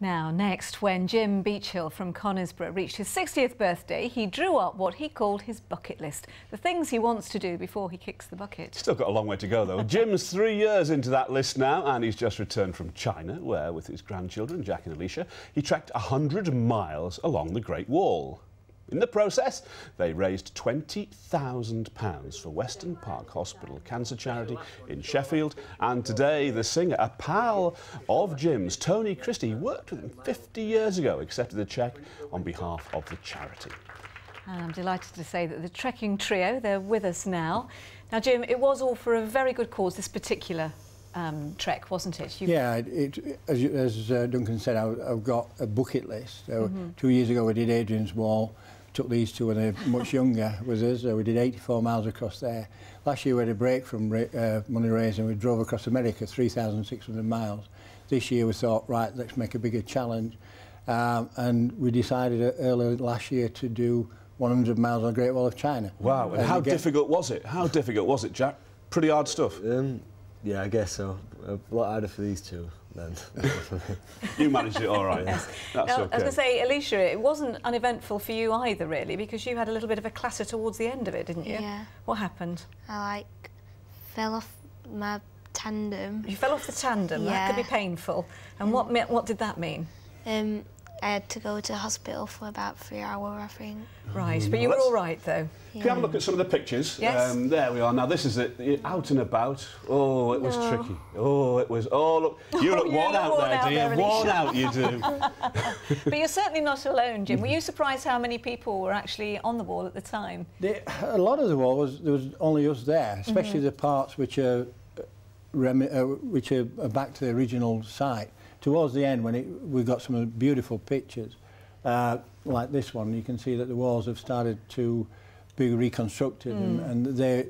Now, next, when Jim Beachhill from Conisbrough reached his 60th birthday, he drew up what he called his bucket list, the things he wants to do before he kicks the bucket. Still got a long way to go, though. Jim's 3 years into that list now, and he's just returned from China, where, with his grandchildren, Jack and Alicia, he trekked 100 miles along the Great Wall. In the process, they raised £20,000 for Weston Park Hospital Cancer Charity in Sheffield. And today, the singer, a pal of Jim's, Tony Christie, worked with him 50 years ago, accepted the cheque on behalf of the charity. And I'm delighted to say that the trekking trio, they're with us now. Now, Jim, it was all for a very good cause, this particular trek, wasn't it? Yeah, as Duncan said, I've got a bucket list. So 2 years ago we did Adrian's Wall, took these two when they were much younger with us. We did 84 miles across there. Last year we had a break from money raising. We drove across America 3,600 miles. This year we thought, right, let's make a bigger challenge. And we decided earlier last year to do 100 miles on the Great Wall of China. Wow, and how difficult was it? How difficult was it, Jack? Pretty hard stuff. Yeah, I guess so. A lot harder for these two then. You managed it all right. Yes. That's now, okay. I was going to say, Alicia, it wasn't uneventful for you either, really, because you had a little bit of a clatter towards the end of it, didn't you? Yeah. What happened? I fell off my tandem. You fell off the tandem. Yeah. That could be painful. And what did that mean? I had to go to hospital for about 3 hours, I think. Right, but you were all right, though. Can you have a look at some of the pictures? Yes. There we are. Now, this is it. Out and about. Oh, it was tricky. Oh, it was... Oh, look. You look worn out there, dear. Worn out, you do. But you're certainly not alone, Jim. Were you surprised how many people were actually on the wall at the time? A lot of the wall there was only us there, especially the parts which are back to the original site. Towards the end, when we got some beautiful pictures, like this one, you can see that the walls have started to be reconstructed, and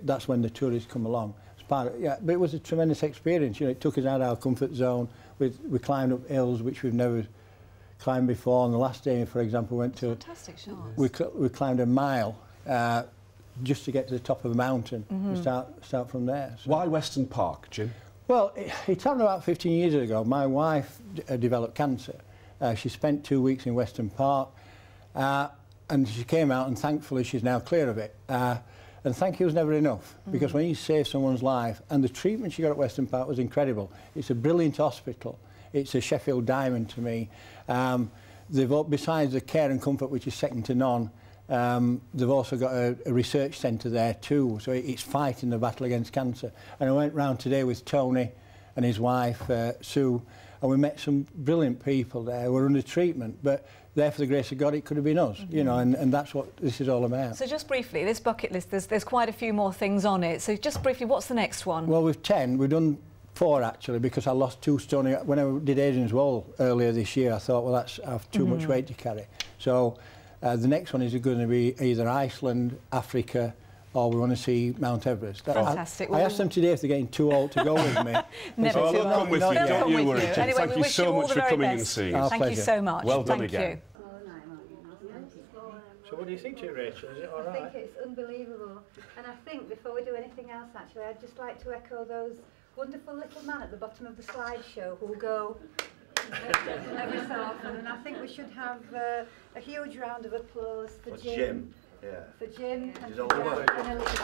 that's when the tourists come along. It's part of, yeah, but it was a tremendous experience. You know, it took us out of our comfort zone. We climbed up hills which we've never climbed before. On the last day, for example, fantastic shots. We climbed a mile just to get to the top of a mountain and start from there. So. Why Weston Park, Jim? Well, it happened about 15 years ago. My wife developed cancer. She spent 2 weeks in Weston Park, and she came out, and thankfully she's now clear of it. And thank you was never enough, because when you save someone's life, and the treatment she got at Weston Park was incredible. It's a brilliant hospital. It's a Sheffield diamond to me. Besides the care and comfort, which is second to none, they've also got a research centre there too, so it's fighting the battle against cancer. And I went round today with Tony and his wife, Sue, and we met some brilliant people there who were under treatment, but there, for the grace of God, it could have been us, you know, and that's what this is all about. So just briefly, this bucket list, there's quite a few more things on it, so just briefly, what's the next one? Well, we've done 4 actually, because I lost 2 stone. When I did Adrian's Wall earlier this year, I thought, well, I have too much weight to carry. So the next one is going to be either Iceland, Africa, or we want to see Mount Everest. Fantastic. I asked them today if they're getting too old to go with me. Never they'll come with you, don't you worry, Jim. Anyway, Thank you so much for coming and seeing us. Thank you so much. Well done Thank again. you. So what do you think, Rachel? Is it all right? I think it's unbelievable. And I think before we do anything else, actually, I'd just like to echo those wonderful little men at the bottom of the slideshow who'll go every so often. And I think we should have a huge round of applause for Jim. Yeah. For Jim and He's for all the Jack way. and Alicia.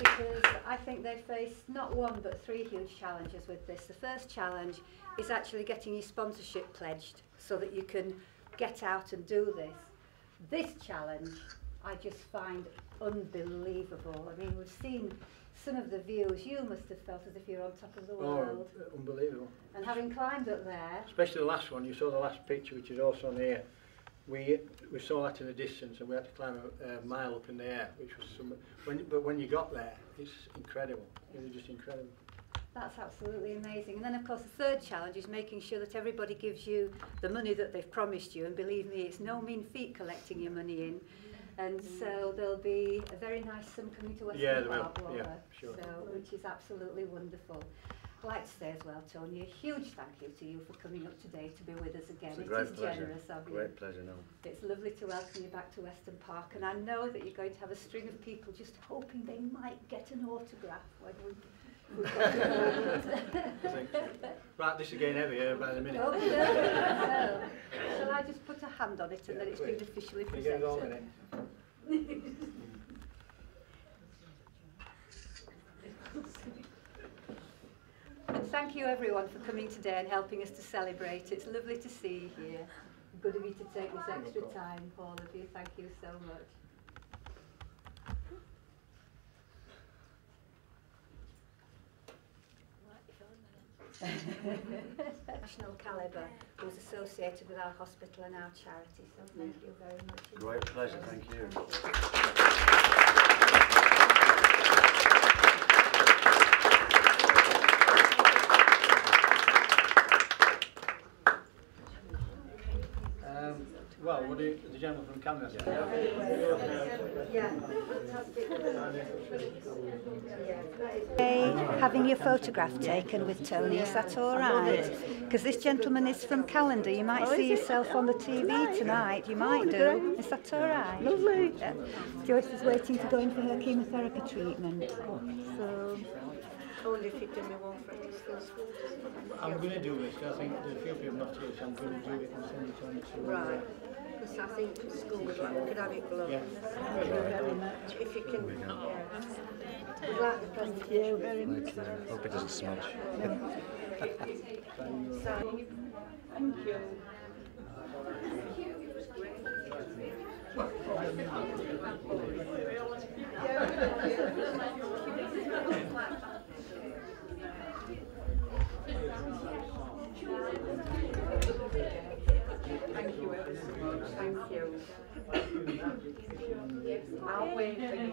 Because I think they face not 1 but 3 huge challenges with this. The first challenge is actually getting your sponsorship pledged so that you can get out and do this. This challenge I just find unbelievable. I mean, we've seen some of the views. You must have felt as if you're on top of the world. Oh, unbelievable. And having climbed up there... Especially the last one, you saw the last picture, which is also on here. We saw that in the distance, and we had to climb a mile up in the air, which was but when you got there, it's incredible. It was just incredible. That's absolutely amazing. And then, of course, the third challenge is making sure that everybody gives you the money that they've promised you. And believe me, it's no mean feat collecting your money in. And so there'll be a very nice sum coming to Weston Park, yeah, sure. which is absolutely wonderful. I'd like to say as well, Tony, a huge thank you to you for coming up today to be with us again. It's a It great is pleasure. generous of you. Great pleasure, no. It's lovely to welcome you back to Weston Park, and I know that you're going to have a string of people just hoping they might get an autograph when we've got Right, this is getting heavier by the minute. Oh, no, no. Shall I just put a hand on it and then it's been officially Can you get it all in presented? it? And thank you everyone for coming today and helping us to celebrate. It's lovely to see you here. Good of you to take this extra time, all of you. Thank you so much. National calibre was associated with our hospital and our charity, so thank you very much. Great pleasure, thank you. Well, what do you, the gentleman from Canada say? Yeah, fantastic. Having your photograph taken with Tony, is that all right? Because this gentleman is from Calendar. You might see yourself on the TV tonight. You might do. Is that all right? Lovely. Yeah. Joyce is waiting to go in for her chemotherapy treatment. So. Only if you give me one for this school. I'm going to do this, I think the few people not here, so I'm going to do it and send it on it. Right. Because I think the school would like, we could have it below. Yeah. Thank you very much. If you can, yeah. We'd like the present. Thank you very much. Hope it doesn't smudge. So, thank you. Thank you ever so much. Thank you. I'll wait for you again.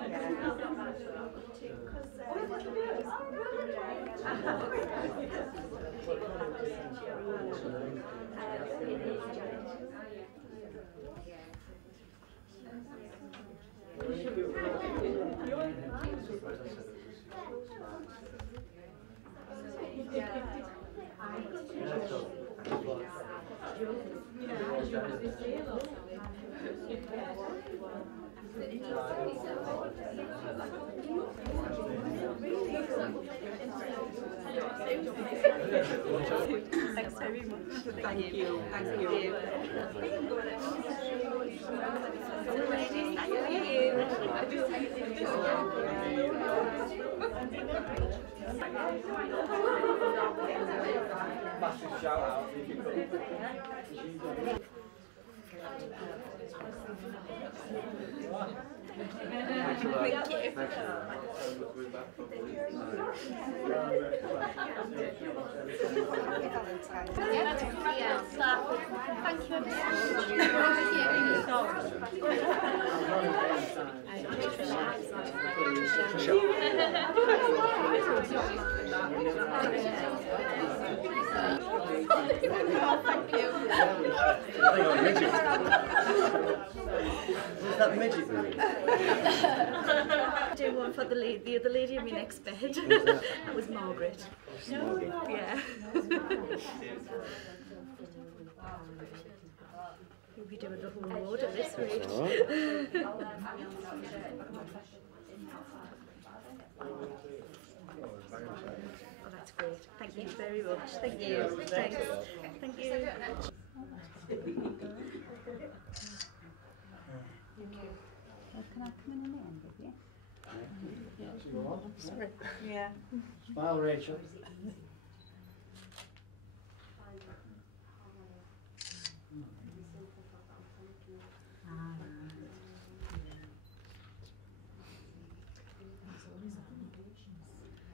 Thanks very much. Thank you. Thank you. Massive shout out if you could. Is that midget movie? Do one for the other lady in my next bed. That was Margaret. Yeah. You'll be doing the whole ward at this rate. Oh, that's great. Thank you very much. Thank you. Thanks. Thank you. Can I come in a minute with you? Sorry. Yeah. Smile, Rachel.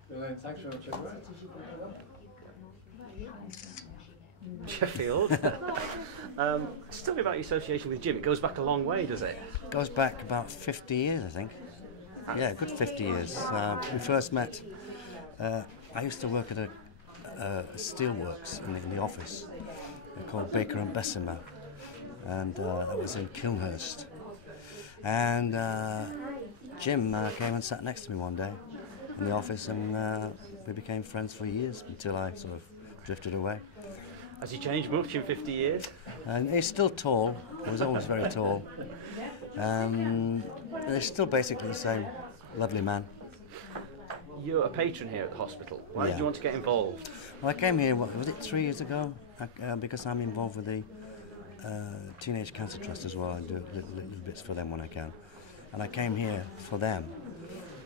Brilliant, thanks very much, everyone. Sheffield. Just tell me about your association with Jim. It goes back a long way, does it? Goes back about 50 years, I think. Yeah, a good 50 years. We first met, I used to work at a steelworks in the office called Baker and Bessemer, and that was in Kilhurst. And Jim came and sat next to me one day, in the office, and we became friends for years until I sort of drifted away. Has he changed much in 50 years? And he's still tall. He was always very tall. He's still basically the same lovely man. You're a patron here at the hospital. Why did you want to get involved? Well, I came here, was it 3 years ago? Because I'm involved with the Teenage Cancer Trust as well. I do little bits for them when I can. And I came here for them,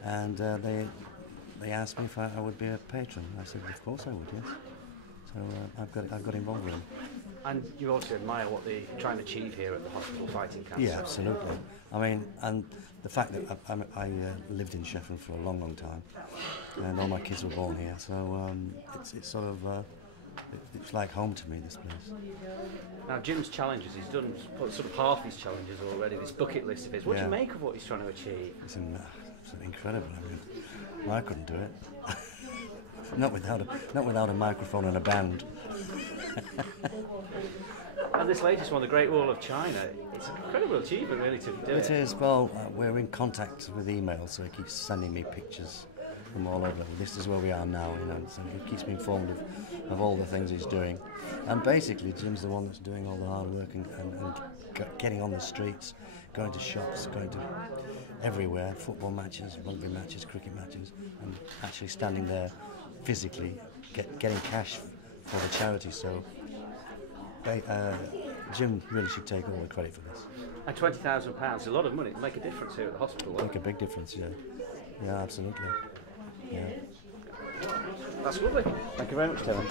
and they asked me if I would be a patron. I said, of course I would, yes. So I've got involved with them. And you also admire what they're trying to achieve here at the hospital fighting cancer. Yeah, absolutely. I mean, and the fact that I lived in Sheffield for a long, long time, and all my kids were born here, so it's sort of it's like home to me, this place. Now, Jim's challenges, he's done sort of half his challenges already, this bucket list of his. What do you make of what he's trying to achieve? It's incredible. I mean, I couldn't do it. not without a microphone and a band. And this latest one, the Great Wall of China, it's an incredible achievement, really, to do it. It is. Well, we're in contact with email, so he keeps sending me pictures from all over. This is where we are now, you know. So he keeps me informed of all the things he's doing. And basically, Jim's the one that's doing all the hard work and getting on the streets, going to shops, going to everywhere, football matches, rugby matches, cricket matches, and actually standing there physically, getting cash for the charity. So Jim really should take all the credit for this. And £20,000 is a lot of money to make a difference here at the hospital. Make a big difference, yeah. Yeah, absolutely. Yeah. That's lovely. Thank you very much, Kevin.